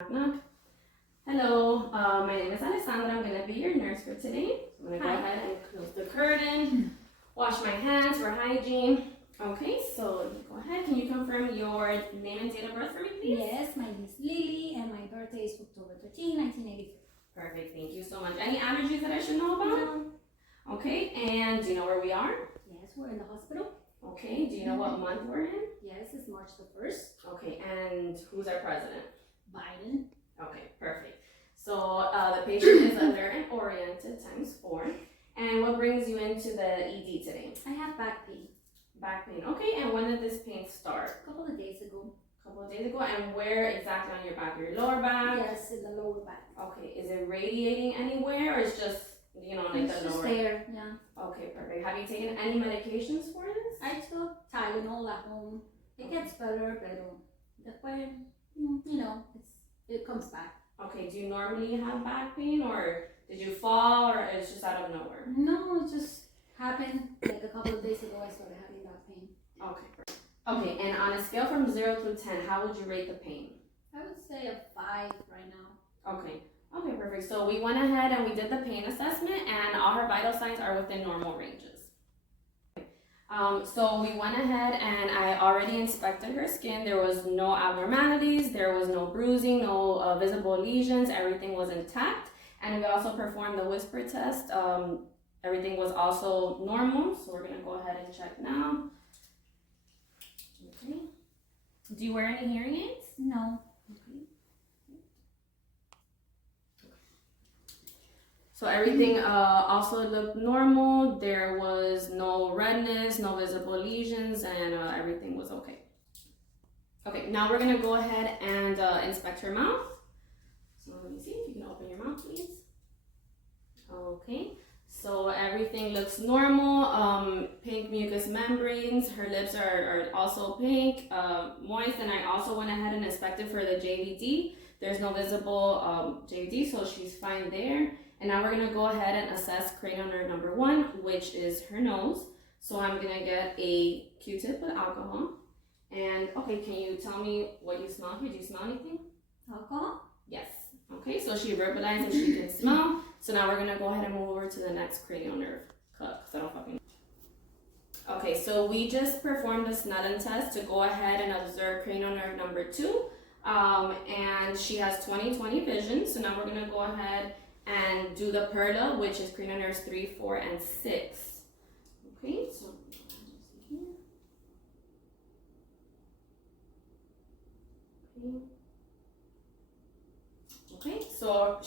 Knock, knock. Hello, my name is Alessandra. I'm going to be your nurse for today. I'm going to go ahead and close the curtain, wash my hands for hygiene. Okay, so go ahead. Can you confirm your name and date of birth for me, please? Yes, my name is Lily and my birthday is October 13, 1983. Perfect, thank you so much. Any allergies that I should know about? No. Okay, and do you know where we are? Yes, we're in the hospital. Okay, do you know what month we're in? Yes, it's March the 1st. Okay, and who's our president? Biden. Okay, perfect. So the patient is alert and oriented ×4. And what brings you into the ED today? I have back pain. Back pain. Okay, and when did this pain start? A couple of days ago. A couple of days ago. And where exactly on your back? Your lower back? Yes, in the lower back. Okay, is it radiating anywhere or it's just, like it's the just lower? there, yeah. Okay, perfect. Have you taken any medications for this? I took Tylenol at home. It gets better, but después, it comes back. Okay, do you normally have back pain or did you fall or it's just out of nowhere? No, it just happened like a couple of days ago. I started having back pain. Okay, perfect. Okay, and on a scale from 0 to 10, how would you rate the pain? I would say a 5 right now. Okay, perfect. So we went ahead and we did the pain assessment and all her vital signs are within normal ranges. So we went ahead and I already inspected her skin. There was no abnormalities, there was no bruising, no visible lesions, everything was intact. And we also performed the whisper test. Everything was also normal, so we're gonna go ahead and check now. Okay. Do you wear any hearing aids? No. Okay. So everything also looked normal. There was no redness, no visible lesions, and everything was okay. Okay, now we're gonna go ahead and inspect her mouth. So let me see if you can open your mouth, please. Okay, so everything looks normal. Pink mucous membranes. Her lips are also pink, moist, and I also went ahead and inspected for the JVD. There's no visible JVD, so she's fine there. And now we're gonna go ahead and assess cranial nerve number 1, which is her nose. So I'm gonna get a Q-tip with alcohol. And okay, can you tell me what you smell here? Do you smell anything? Alcohol? Yes. Okay, so she verbalized and she can smell. So now we're gonna go ahead and move over to the next cranial nerve cut, because I don't fucking know. Okay, so we just performed the Snellen test to go ahead and observe cranial nerve number 2. And she has 20/20 vision. So now we're gonna go ahead and do the PERLA, which is cranial nerves 3, 4, and 6. Okay, so here. Okay, so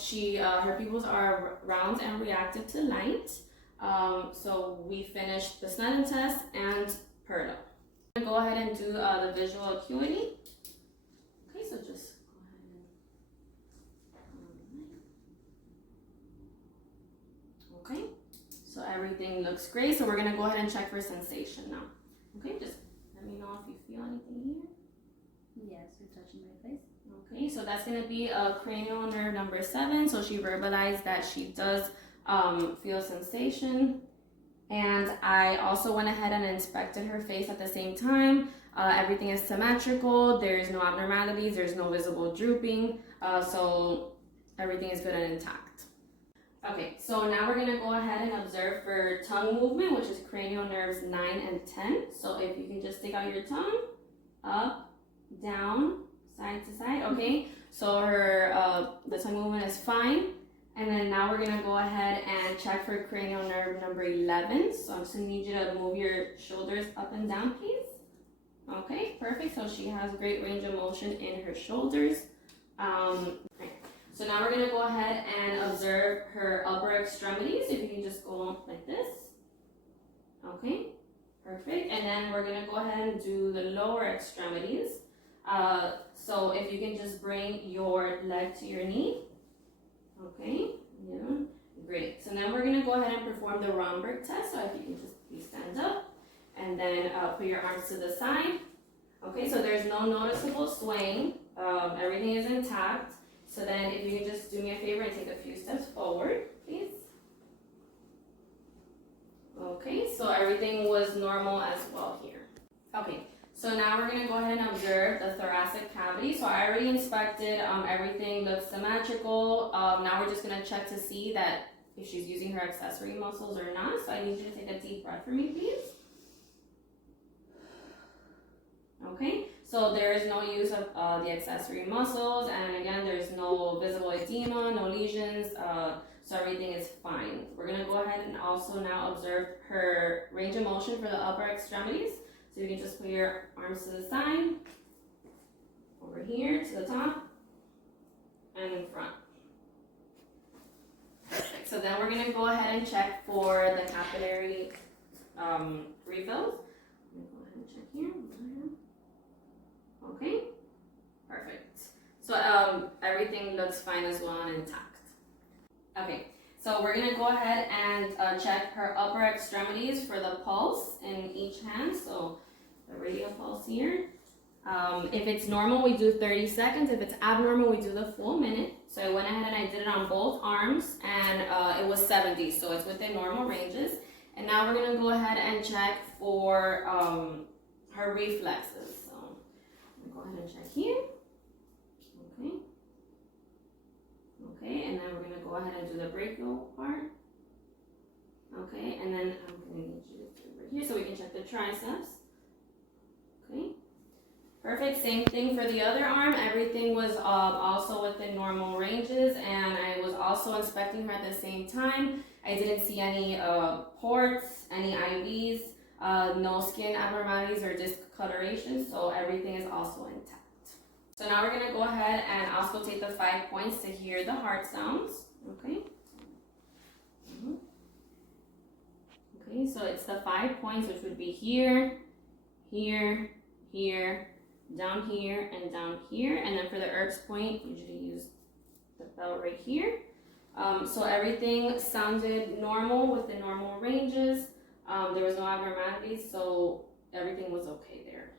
her pupils are round and reactive to light. So we finished the Snellen test and PERLA. I'm gonna go ahead and do the visual acuity. Okay, so just okay, so everything looks great. So we're gonna go ahead and check for sensation now. Okay, just let me know if you feel anything here. Yes, you're touching my face. Okay, so that's gonna be cranial nerve number 7. So she verbalized that she does feel sensation. And I also went ahead and inspected her face at the same time. Everything is symmetrical. There's no abnormalities. There's no visible drooping. So everything is good and intact. Okay, so now we're gonna go ahead and observe for tongue movement, which is cranial nerves 9 and 10. So if you can just stick out your tongue, up, down, side to side, okay? So her, the tongue movement is fine. And then now we're gonna go ahead and check for cranial nerve number 11. So I'm just gonna need you to move your shoulders up and down, please. Okay, perfect. So she has great range of motion in her shoulders. Right. So now we're gonna go ahead and observe her upper extremities. If you can just go like this. Okay, perfect. And then we're gonna go ahead and do the lower extremities. So if you can just bring your leg to your knee. Okay, yeah, great. So now we're gonna go ahead and perform the Romberg test. So if you can just please stand up and then put your arms to the side. Okay, so there's no noticeable swaying. Everything is intact. So then if you can just do me a favor and take a few steps forward, please. Okay, so everything was normal as well here. Okay, So now we're gonna go ahead and observe the thoracic cavity. So I already inspected, everything looks symmetrical. Now we're just gonna check to see that if she's using her accessory muscles or not. So I need you to take a deep breath for me, please. Okay, so there is no use of the accessory muscles, and again, there's no visible edema, no lesions, so everything is fine. We're gonna go ahead and also now observe her range of motion for the upper extremities. So you can just put your arms to the side, over here to the top, and in front. Perfect. So then we're gonna go ahead and check for the capillary refills. I'm gonna go ahead and check here. Okay, perfect. So everything looks fine as well and intact. Okay, so we're gonna go ahead and check her upper extremities for the pulse in each hand. So the radial pulse here. If it's normal, we do 30 seconds. If it's abnormal, we do the full minute. So I went ahead and I did it on both arms, and it was 70, so it's within normal ranges. And now we're gonna go ahead and check for her reflexes. So I'm gonna go ahead and check here. Okay. Okay, and then we're gonna go ahead and do the brachial part. Okay, and then I'm gonna get you to do right here so we can check the triceps. Okay. Perfect, same thing for the other arm. Everything was also within normal ranges, and I was also inspecting her at the same time. I didn't see any ports, any IVs, no skin abnormalities or discoloration, so everything is also intact. So now we're gonna go ahead and auscultate the 5 points to hear the heart sounds, okay? Okay, so it's the 5 points, which would be here, here, here, down here, and down here. And then for the Erb's point, usually use the bell right here. So everything sounded normal within normal ranges. There was no abnormalities, so everything was okay there.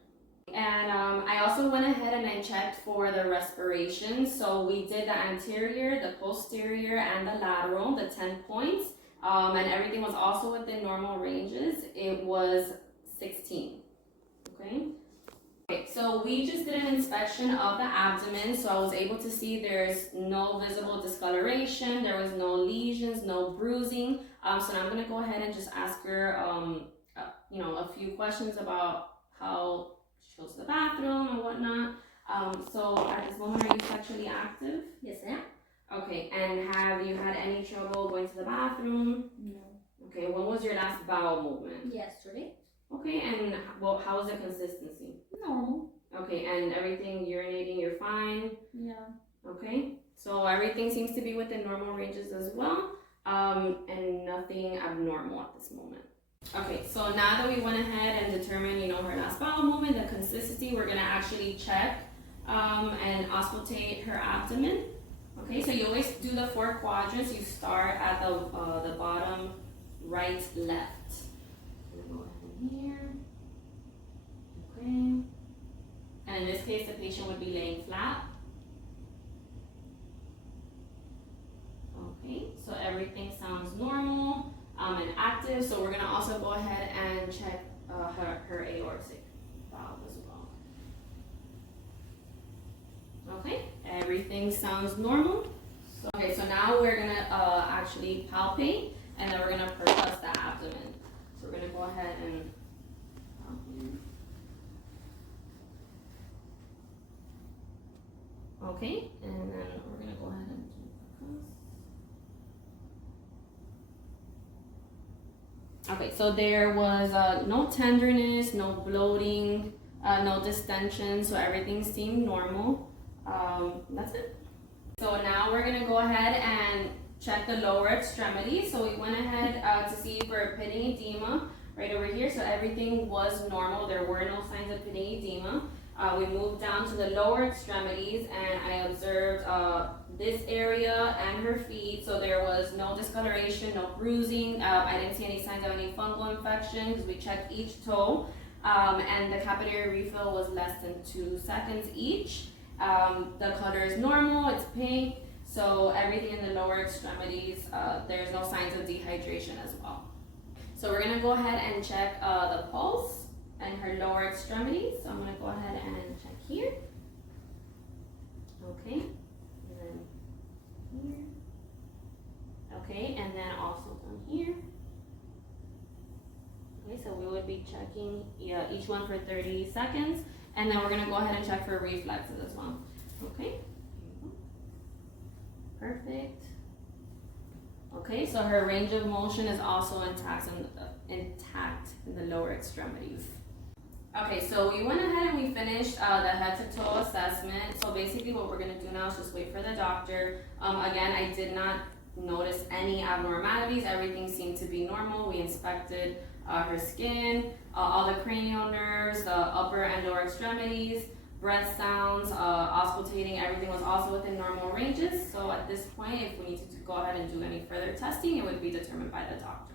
And I also went ahead and I checked for the respiration. So we did the anterior, the posterior, and the lateral, the 10 points. And everything was also within normal ranges. It was 16, okay? Okay, so we just did an inspection of the abdomen, so I was able to see there's no visible discoloration, there was no lesions, no bruising. So now I'm gonna go ahead and just ask her, a few questions about how she goes to the bathroom and whatnot. So at this moment, are you sexually active? Yes, I am. Okay, and have you had any trouble going to the bathroom? No. Okay, when was your last bowel movement? Yesterday. Okay, and how was the consistency? Normal. Okay, and everything urinating, you're fine? Yeah. Okay, so everything seems to be within normal ranges as well, and nothing abnormal at this moment. Okay, so now that we went ahead and determined, her last bowel movement, the consistency, we're gonna actually check and auscultate her abdomen. Okay, so you always do the 4 quadrants. You start at the bottom, right, left. Here. Okay. And in this case, the patient would be laying flat. Okay, so everything sounds normal and active. So we're gonna also go ahead and check her aortic valve as well. Okay, everything sounds normal. So now we're gonna actually palpate, and then we're gonna percuss the abdomen. So we're gonna go ahead and okay, and then we're gonna go ahead and okay, so there was no tenderness, no bloating, no distension, so everything seemed normal. That's it. So now we're gonna go ahead and check the lower extremity. So we went ahead to see for pitting edema right over here. So everything was normal. There were no signs of pitting edema. We moved down to the lower extremities, and I observed this area and her feet. So there was no discoloration, no bruising. I didn't see any signs of any fungal infection because we checked each toe. And the capillary refill was less than 2 seconds each. The color is normal, it's pink. So everything in the lower extremities, there's no signs of dehydration as well. So we're gonna go ahead and check the pulse and her lower extremities. So I'm gonna go ahead and check here. Okay, and then here. Okay, and then also down here. Okay, so we would be checking each one for 30 seconds, and then we're gonna go ahead and check for reflexes as well. Okay, perfect. Okay, so her range of motion is also intact in the lower extremities. Okay, so we went ahead and we finished the head to toe assessment. So basically what we're gonna do now is just wait for the doctor. Again, I did not notice any abnormalities. Everything seemed to be normal. We inspected her skin, all the cranial nerves, the upper and lower extremities, breath sounds, auscultating, everything was also within normal ranges. So at this point, if we need to go ahead and do any further testing, it would be determined by the doctor.